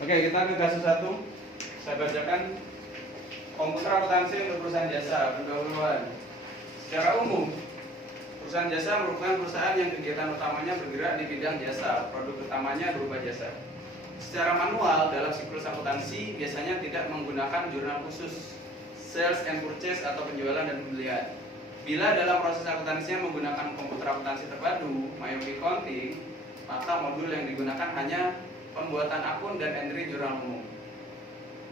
Oke, kita ke kasus 1. Saya bacakan. Komputer akuntansi untuk perusahaan jasa. Pendahuluan. Secara umum, perusahaan jasa merupakan perusahaan yang kegiatan utamanya bergerak di bidang jasa. Produk utamanya berupa jasa. Secara manual, dalam siklus akuntansi biasanya tidak menggunakan jurnal khusus, sales and purchase atau penjualan dan pembelian. Bila dalam proses akuntansinya menggunakan komputer akuntansi terpadu, MyOB Accounting, maka modul yang digunakan hanya pembuatan akun dan entry jurnal umum.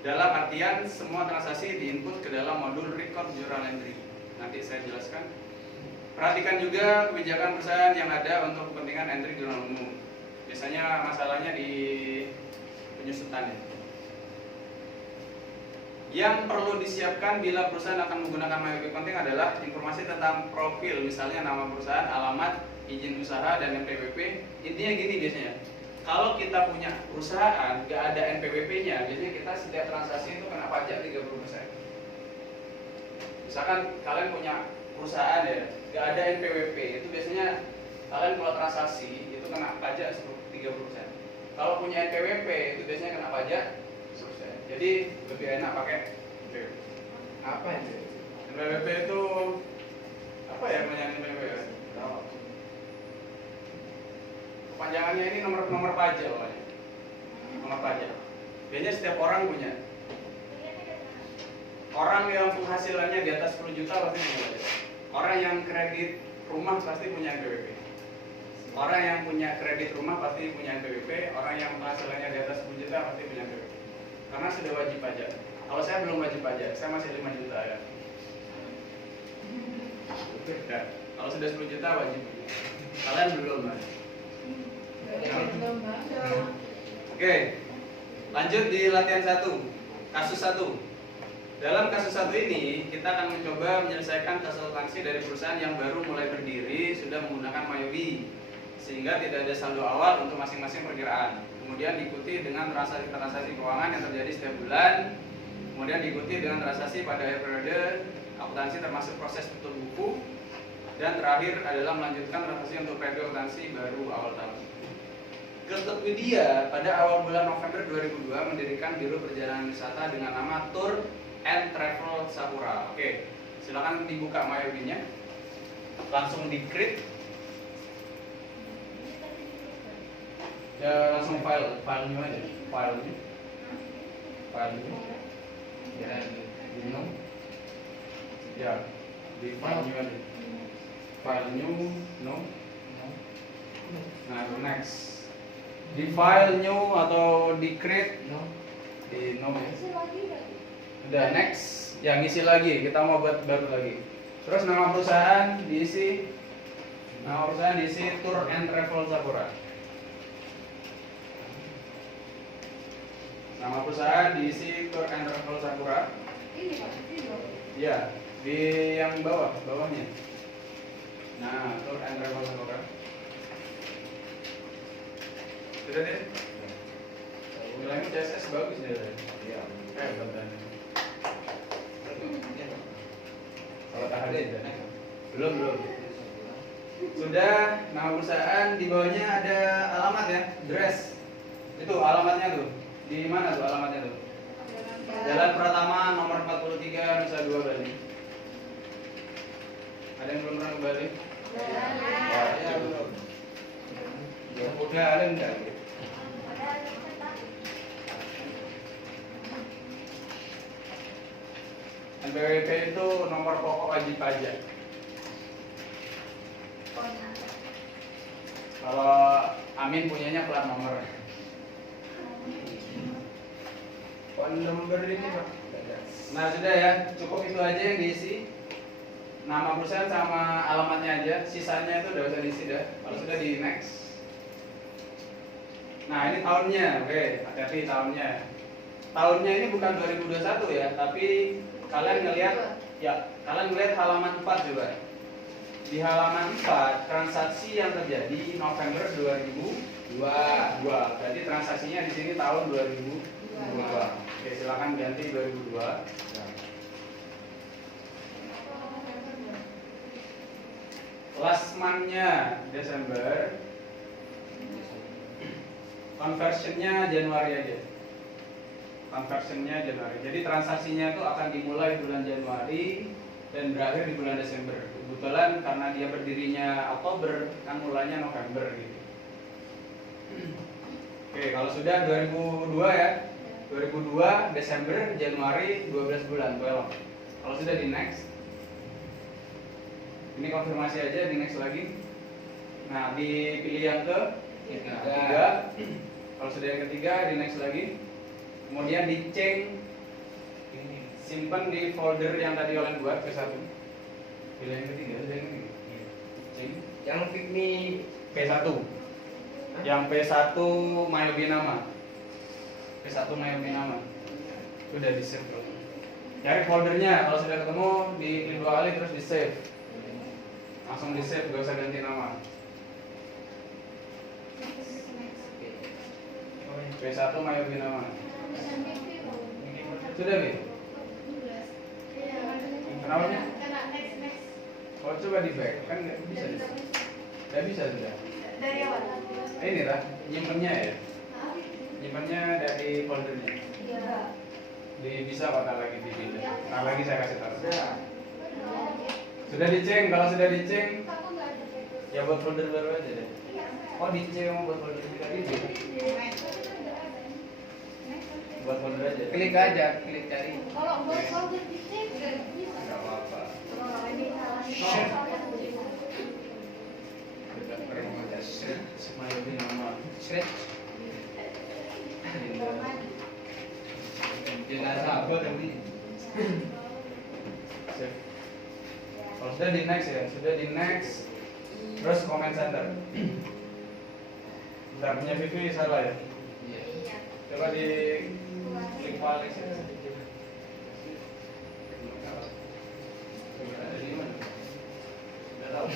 Dalam artian, semua transaksi diinput ke dalam modul record journal entry. Nanti saya jelaskan. Perhatikan juga kebijakan perusahaan yang ada untuk kepentingan entry jurnal umum. Biasanya masalahnya di penyusutannya. Yang perlu disiapkan bila perusahaan akan menggunakan MyOB Accounting adalah informasi tentang profil, misalnya nama perusahaan, alamat, izin usaha, dan NPWP. Intinya gini biasanya. Kalau kita punya perusahaan, nggak ada NPWP-nya, biasanya kita setiap transaksi itu kena pajak 30%. Misalkan kalian punya perusahaan ya, nggak ada NPWP, itu biasanya kalian kalau transaksi itu kena pajak 30%. Kalau punya NPWP itu biasanya kena pajak 10%. Jadi lebih enak pakai NPWP. Apa itu? NPWP itu apa ya namanya NPWP? Kepanjangannya ini nomor pajak pokoknya. Nomor pajak. Biasanya setiap orang punya. Orang yang penghasilannya di atas 10 juta pasti punya pajak. Orang yang kredit rumah pasti punya NPWP. Orang yang punya kredit rumah pasti punya NPWP. Orang yang penghasilannya di atas 10 juta pasti punya NPWP. Karena sudah wajib pajak. Kalau saya belum wajib pajak, saya masih 5 juta ya. Ya. Kalau sudah 10 juta wajib. Kalian belum kan? Oke, lanjut di latihan 1. Kasus 1. Dalam kasus 1 ini, kita akan mencoba menyelesaikan kasus akuntansi dari perusahaan yang baru mulai berdiri sudah menggunakan MyOB, sehingga tidak ada saldo awal untuk masing-masing perkiraan. Kemudian diikuti dengan transaksi-transaksi keuangan yang terjadi setiap bulan. Kemudian diikuti dengan transaksi pada akhir periode akuntansi termasuk proses tutup buku. Dan terakhir adalah melanjutkan transaksi untuk periode akuntansi baru awal tahun. Tokopedia pada awal bulan November 2002 mendirikan Biro Perjalanan Wisata dengan nama Tour and Travel Sakura. Oke, silakan dibuka MyOB-nya. Langsung di-create. Ya langsung file new aja. File new. Ya, di new. Ya, di file new aja. File new, no. Nah, next. Di file new atau di create No. di no ya. Udah next, ya ngisi lagi, kita mau buat baru lagi. Terus nama perusahaan diisi. Nama perusahaan diisi Tour and Travel Sakura. Nama perusahaan diisi Tour and Travel Sakura. Ini Pak, video. Ya, di yang bawahnya. Nah, Tour and Travel Sakura. Sudah deh. Nilainya CSS bagus ya. Iya. Hebat dan. Kalau tak ada ya. Belum. Sudah, nama perusahaan di bawahnya ada alamat ya, address. Itu alamatnya tuh. Di mana tuh alamatnya tuh? Jalan Pratama nomor 43 Nusa Dua Bali. Ada yang belum pernah ke Bali? Ya, belum. Udah ada enggak? NPWP itu nomor pokok wajib pajak. Kalau Amin punyanya plat nomor. Phone number ini Pak. Nah sudah ya, cukup itu aja yang diisi. Nama perusahaan sama alamatnya aja. Sisanya itu udah usah diisi dah. Kalau sudah di next. Nah ini tahunnya, oke, hati-hati tahunnya. Tahunnya ini bukan 2021 ya, tapi kalian ngelihat halaman 4 juga. Di halaman 4 transaksi yang terjadi November 2002. Berarti transaksinya di sini tahun 2002. Oke, silakan ganti 2002. Last month-nya Desember. Conversion-nya Januari aja. conversionnya Januari. Jadi transaksinya itu akan dimulai bulan Januari dan berakhir di bulan Desember. Kebetulan karena dia berdirinya Oktober, kan mulanya November gitu. Oke, kalau sudah 2002 ya. 2002 Desember, Januari 12 bulan, 12. Kalau sudah di next. Ini konfirmasi aja, di next lagi. Nah, dipilih yang ketiga. Kalau sudah yang ketiga, di next lagi. Kemudian diceng, simpan di folder yang tadi kalian buat P1. Pilih yang ketiga, sudah yang ketiga. Ceng. Yang pick me P1. Yang P1 Mayobi nama. P1 Mayobi nama. Sudah di save bro. Cari foldernya, kalau sudah ketemu diklik 2 kali terus di save. Langsung di save, gak usah ganti nama. P1 Mayobi nama. Sudah Bi? Kenapa nya? Oh coba di back, kan nggak bisa. Nggak bisa sudah. Dari awal. Ini lah, nyimpennya ya. Nyimpennya dari foldernya. Bisa patah lagi di sini. Nah lagi saya kasih tahu. Sudah diceng, kalau sudah diceng, ya buat folder baru aja deh. Oh diceng mau buat folder juga ini. Buat folder aja. klik aja, klik cari. Kalau buat folder dicek nggak bisa. Nggak apa-apa. Semua lebih nama. Shred. Jangan sabar tapi. Kalau sudah di next ya, sudah di next. Terus comment center. Bentar, punya Vivi salah ya? Iya. Coba di klik file ya. Ada di mana? Tidak tahu.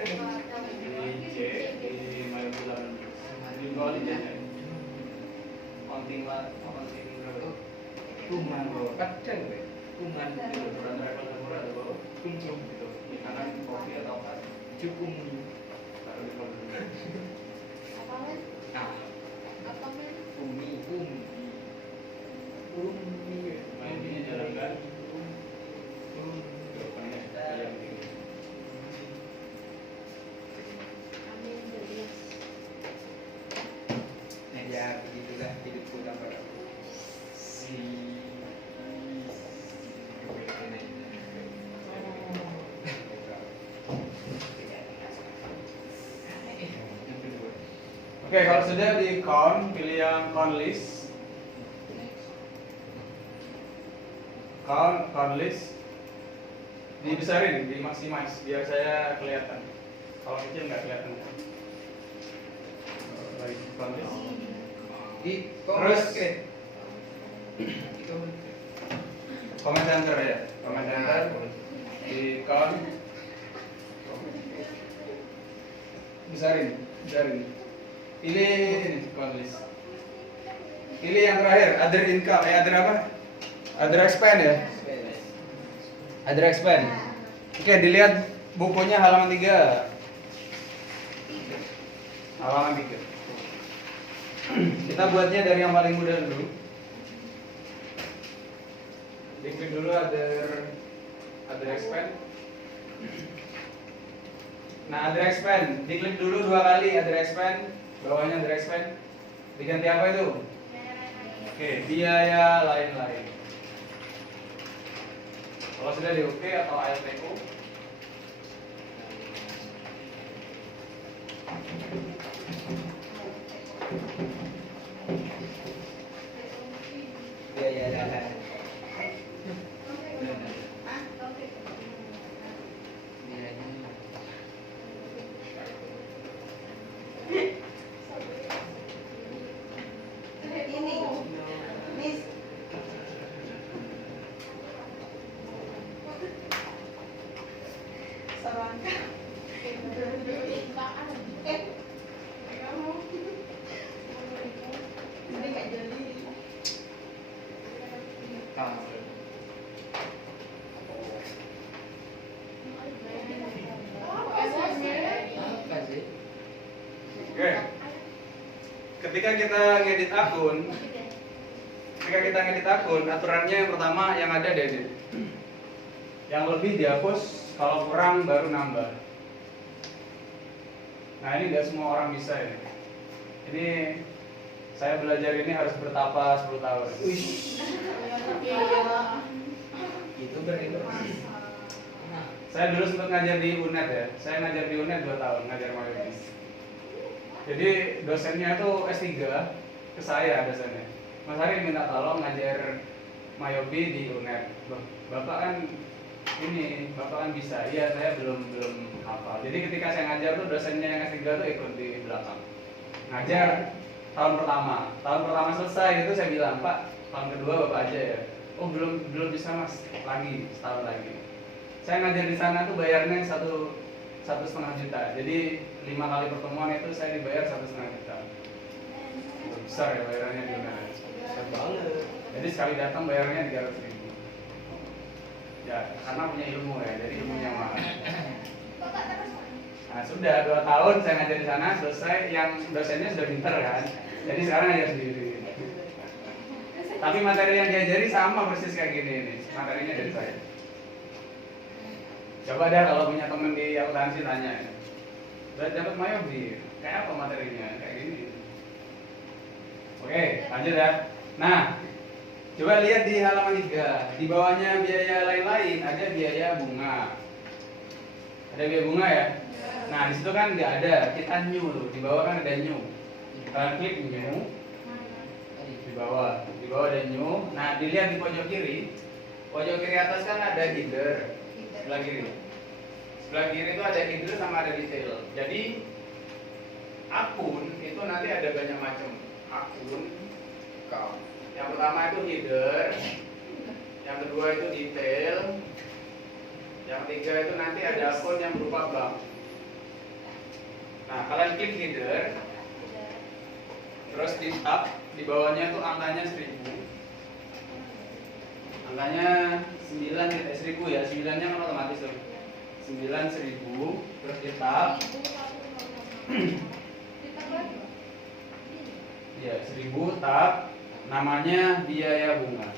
Di C, di Mayo Bulan. Di bawah di C. Counting lah, counting berapa? Kuman bawa kadang deh. Kuman gitu, berat level nomor ada bawah. Kuncung gitu. Di kanan kopi atau apa? Cukup. Taruh di folder. Apa men? Ah, Apa men? umi. Main ini jalankan. Jawabannya yang tinggi. Amin Julius. Ya begitulah hidupku tanpa si. Oke, kalau sudah di count, pilih yang count list. Count list. Dibesarin, dimaksimis biar saya kelihatan. Kalau kecil nggak kelihatan. Baik, count list. Di Terus. Itu Comment center ya, comment center di count. Besarin. Pilih ini count list. Pilih yang terakhir, other income, other apa? Other expense ya. Other expense. Oke, dilihat bukunya halaman 3. Halaman 3. Kita buatnya dari yang paling mudah dulu. Diklik dulu other expense. Nah, other expense, diklik dulu 2 kali other expense, bawahnya other expense. Diganti apa itu? Oke, biaya lain-lain. Kalau sudah di OK atau ALTO, biaya Ini. Miss. Serangka. Kamu. Jadi nggak jadi. apa sih? oke. Ketika kita ngedit akun, ketika kita ngedit akun, aturannya yang pertama yang ada diedit. Yang lebih dihapus, kalau kurang baru nambah. Nah ini nggak semua orang bisa ya. Ini saya belajar ini harus bertapa 10 tahun. Wih, Iya. itu berarti. Nah, Saya dulu sempat ngajar di UNED ya. Saya ngajar di UNED 2 tahun, ngajar mayoritas. Jadi dosennya tuh S3 ke saya dosennya. Mas Hari minta tolong ngajar Mayobi di UNED. Loh, Bapak kan ini, Bapak kan bisa. Iya, saya belum hafal. Jadi ketika saya ngajar tuh dosennya yang S3 tuh ikut di belakang. Ngajar tahun pertama selesai itu saya bilang, Pak, tahun kedua Bapak aja ya. Oh belum bisa Mas, lagi setahun lagi. Saya ngajar di sana tuh bayarnya 1,5 juta. Jadi 5 kali pertemuan itu saya dibayar 1,5 juta. Besar ya bayarannya di UNED. besar banget. Jadi sekali datang bayarnya 300.000. Ya, karena punya ilmu ya, jadi ilmunya mahal. Nah sudah 2 tahun saya ngajar di sana, selesai. Yang dosennya sudah pinter kan, jadi sekarang ngajar sendiri. Tapi materi yang diajari sama persis kayak gini ini, materinya dari saya. Coba deh kalau punya temen di akuntansi tanya, dapat Mayobi, kayak apa materinya, kayak gini. Oke, lanjut ya. Nah, coba lihat di halaman 3, di bawahnya biaya lain-lain ada biaya bunga. Ada biaya bunga ya? Nah, di situ kan nggak ada, kita new loh. Di bawah kan ada new. Kalian klik new di bawah ada new. Nah, dilihat di pojok kiri atas kan ada header. Sebelah kiri itu ada header sama ada detail. Jadi akun itu nanti ada banyak macam akun. Yang pertama itu header, yang kedua itu detail, yang ketiga itu nanti ada akun yang berupa bank. Nah, kalian klik header, terus di tab, di bawahnya itu angkanya 1000. Angkanya 9.1000 ya, 9-nya kan otomatis tuh. 9.1000, terus di tab. Ya, 1000 tab, namanya biaya bunga.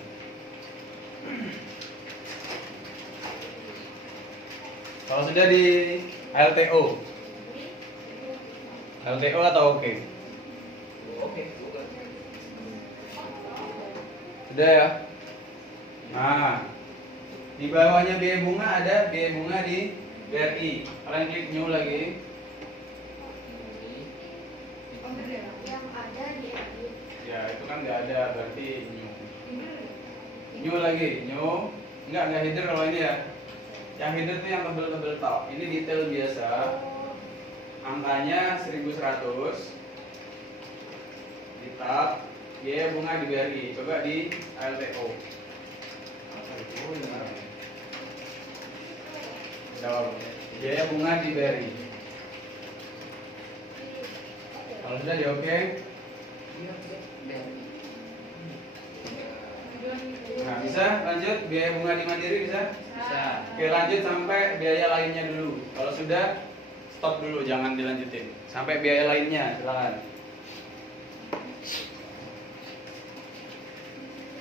Kalau sudah di LTO atau oke? Oke, bukan. Sudah ya? Nah, di bawahnya biaya bunga ada biaya bunga di BRI. Kalian klik new lagi. Yang ada di edit. Ya, itu kan nggak ada, berarti new. New lagi, new. Nggak header kalau ini ya. Yang header itu yang tebel-tebel top. Ini detail biasa. Angkanya 1100. Di tab, biaya bunga di BRI. Coba di LTO. Jawab. Biaya bunga di BRI. Kalau sudah di oke. Nah, bisa lanjut biaya bunga di Mandiri bisa? Bisa. Oke, lanjut sampai biaya lainnya dulu. Kalau sudah stop dulu, jangan dilanjutin. Sampai biaya lainnya, silakan.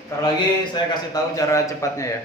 Ntar lagi saya kasih tahu cara cepatnya ya.